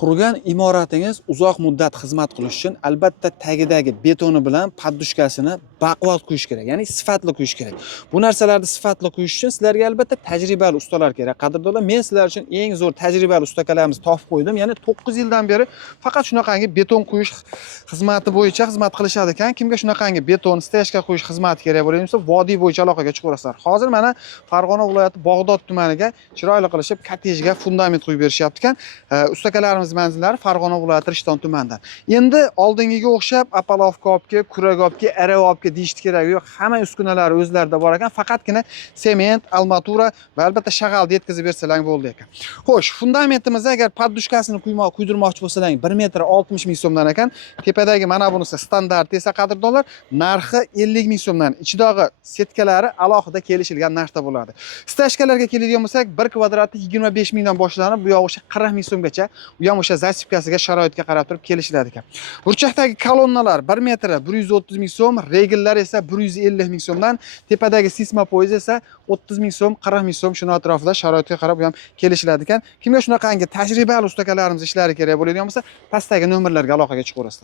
Qurgan imoratingiz uzoq muddat xizmat qilishi uchun albatta tagidagi betoni bilan poddushkasini baquvvat quyish kerak, ya'ni sifatli quyish kerak. Bu narsalarni sifatli quyish uchun sizlarga albatta tajribali ustalar kerak. Qadrdonlar, men sizlar uchun eng zo'r tajribali ustakalarimizni topib qo'ydim. Ya'ni 9 yildan beri faqat shunaqangi beton quyish xizmati bo'yicha xizmat qilishadi ekan. Kimga shunaqangi beton, steyashka quyish xizmati kerak bo'lsa, vodiy bo'yicha aloqaga chiqaverasizlar. Hozir mana Farg'ona viloyati Bog'dod tumaniga chiroyli qilishib kottejga fundament qo'yib berishyapti ekan. Ustakalarimiz manzillari Farg'ona viloyati Rishton tumanidan. Endi oldingiga o'xshab apalovka olib kelib, kurak olib kelib, arava olib kelib deyish kerak yo'q. Hamma uskunalari o'zlarida bor ekan. Faqatgina sement, armatura va albatta shag'alni yetkazib bersalang bo'ldi ekan. Xo'sh, fundamentimiz agar poddushkasini quydirmoqchi bo'lsalang 1 metr 60 ming so'mdan ekan. Tepadagi mana bunisi standart esa qadrdonlar narxi 50 ming so'mdan. Ichidagi setkalari alohida kelishilgan narxda bo'ladi. Stashkalarga keladigan bo'lsak, 1 kvadrati 25 mingdan boshlanib, bu yoq o'sha 40 ming so'mgacha, u ham o'sha zasipkasiga, sharoitga qarab turib kelishiladi ekan. Burchakdagi kolonnalar 1 metri 130 ming so'm, regellar esa 150 ming so'mdan, tepadagi sisma poyezi esa 30 ming so'm, 40 ming so'm shuni atrofida sharoitga qarab u ham kelishiladi ekan. Kimga shunaqangi tajribali ustakalarimiz ishlari kerak bo'ladigan bo'lsa, pastdagi nomerlarga aloqaga chiqaverasizlar.